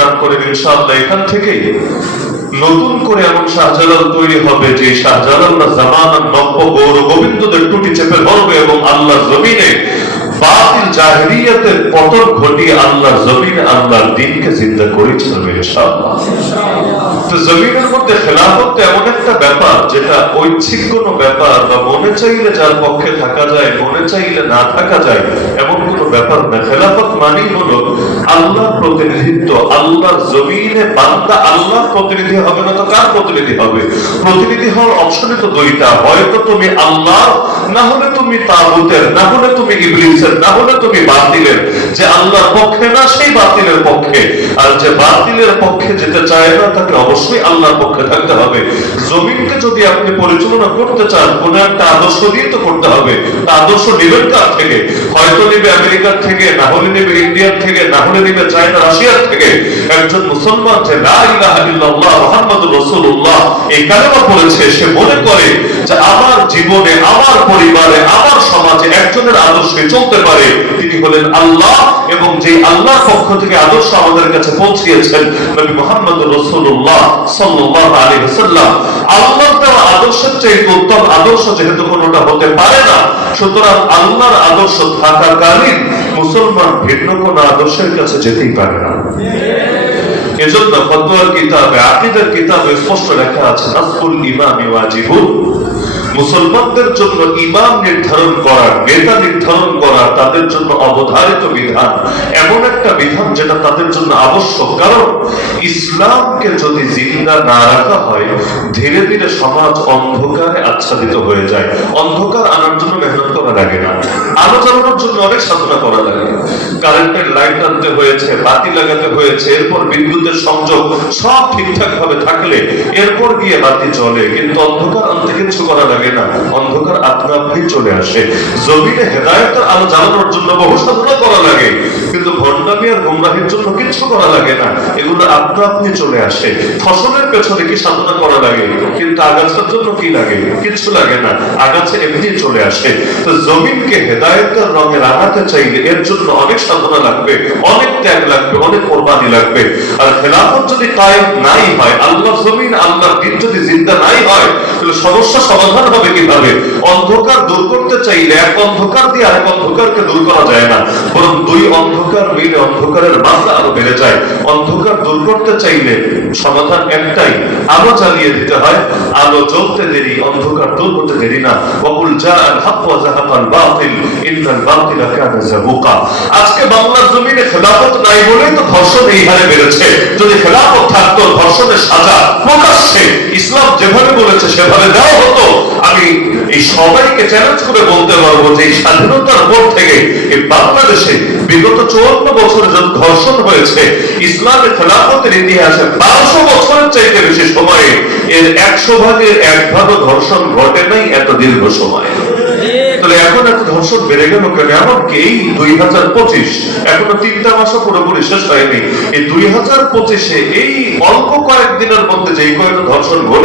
দান করেন ইনশাআল্লাহ, এখান থেকেই নতুন করে এমন শাহজালাল তৈরি হবে যে শাহজালালরা নব্য গৌর গোবিন্দদের টুটি চেপে ধরবে এবং আল্লাহ জমিনে বাতিল জাহিরিয়াতের পতন ঘটিয়ে আল্লাহ জমিনে আল্লাহর দিনকে জিন্দা তো জমিনের মধ্যে খেলাফত তো এমন একটা ব্যাপার যেটা ঐচ্ছিক কোনো ব্যাপার বা মনে চাইলে যার পক্ষে থাকা যায়, মনে চাইলে না থাকা যায়, এমন কোনো ব্যাপার না। মানেই হলো আল্লাহ প্রতিনিধিত্ব। আল্লাহর জমিনে বান্দা আল্লাহর প্রতিনিধি হবে না তো কার প্রতিনিধি হবে? প্রতিনিধি হওয়ার অপশনে তো দুইটা। হয়তো তুমি আল্লাহ, না হলে তুমি তাগুতের, না হলে তুমি ইবলিসের, না হলে তুমি বাতিলের। যে আল্লাহর পক্ষে না, সেই বাতিলের পক্ষে। আর যে বাতিলের পক্ষে যেতে চায় না, তাকে অবশ্যই আল্লাহর পক্ষে থাকতে হবে। জমিনকে যদি আপনি পরিচালনা করতে চান, কোন একটা আদর্শ দিয়ে তো করতে হবে। আদর্শ নেবেন কার থেকে? হয়তো নেবে আমেরিকার থেকে, না হলে নেবে ইন্ডিয়ার থেকে না হলে নেবে, চায়না রাশিয়ার থেকে, একজন মুসলমান যে রাসূলুল্লাহ, এই কালেমা পড়েছে, সে মনে করে যে আমার জীবনে, আমার পরিবারে, আমার সমাজে একজনের আদর্শে চলতে পারে। তিনি হলেন আল্লাহ এবং যে আল্লাহর পক্ষ থেকে আদর্শ আমাদের কাছে পৌঁছিয়েছেন, নবী মুহাম্মদ রাসূলুল্লাহ সাল্লাল্লাহু আলাইহি ওয়াসাল্লাম। আল্লাহর দেওয়া আদর্শের চাইতে উত্তম আদর্শ যেহেতু কোনোটা হতে পারে না, সুতরাং আল্লাহর আদর্শ থাকাকালীন মুসলমান ভিন্ন কোন আদর্শের কাছে যেতেই পারে না। এজন্য ফতোয়ার কিতাবে, আকিদার কিতাবে স্পষ্ট লেখা আছে মুসলমানদের জন্য ইমাম নির্ধারণ করা, নেতা নির্ধারণ করা তাদের জন্য অবধারিত বিধান। এমন একটা বিধান যেটা তাদের জন্য আবশ্যক। কারণ ইসলামকে যদি জিন্দা না রাখা হয়, ধীরে ধীরে সমাজ অন্ধকারে আচ্ছাদিত হয়ে যায়। অন্ধকার আনার জন্য মেহনত করা লাগে আলো জ্বালানোর জন্য অনেক সাধনা করা লাগে কারেন্টের লাইট আনতে হয়েছে, বাতি লাগাতে হয়েছে, এরপর বিদ্যুতের সংযোগ সব ঠিকঠাক ভাবে থাকলে এরপর গিয়ে বাতি চলে কিন্তু অন্ধকার আনতে কিছু করা লাগে না। অন্ধকার আপনা আপনি চলে আসে। জমিনে হেদায়তের আলো জ্বালানোর জন্য বহু সাধনা করা লাগে, কিন্তু ভণ্ডামি আর গুমরাহির জন্য কিছু করা লাগে না। এগুলো আপনা আপনি চলে আসে। ফসলের পেছনে কি সাধনা করা লাগে? কিন্তু আগাছার জন্য কি লাগে? কিছু লাগে না। আগাছা এমনি চলে আসে। তো জমিনকে হেদায়তের রঙে রাখাতে চাইলে এর জন্য অনেক সাধনা লাগবে, অনেক ত্যাগ লাগবে, অনেক কোরবানি লাগবে। আর খেলাফত যদি কায়েম নাই হয়, আল্লাহ জমিন, আল্লাহ দিন যদি সমস্যা সমাধান হবে কীভাবে? অন্ধকার দূর করতে চাইলে এক অন্ধকার দিয়ে আরেক অন্ধকারকে দূর করা যায় না। বরং দুই অন্ধকার মিলে অন্ধকারের মাত্রা আরও বেড়ে যায়। অন্ধকার দূর করতে চাইলে সমাধান একটাই, আলো জ্বালিয়ে দিতে হয়। আলো জ্বলতে দেরি, অন্ধকার দূর হতে দেরি না। ওয়াকুল জাআল হক ওয়া বাতিল ইন্নাল বাতিলা কানা আজকে বাংলার জমিনে খেলাফত নাই বলেই তো ধর্ষণ এই হারে বেড়েছে। যদি সবাইকে চ্যালেঞ্জ করে বলতে পারব যে স্বাধীনতার পর থেকে এই বাংলাদেশে বিগত চুয়ান্ন বছরে যত ধর্ষণ হয়েছে, ইসলামের খেলাফতের ইতিহাসে বারোশো বছরের চাইতে বেশি সময়ে এর একশো ভাগের এক ভাগও ধর্ষণ ঘটে নাই এত দীর্ঘ সময়। এখন এত ধর্ষণ বেড়ে গেল কেন? এমনকি এই দুই হাজার পঁচিশ, এখনও তিনটা মাসও পুরোপুরি শেষ হয়নি। এই দুই হাজার পঁচিশে এই অল্প কয়েকদিনের মধ্যে যে কয়েকটা ধর্ষণ ঘটে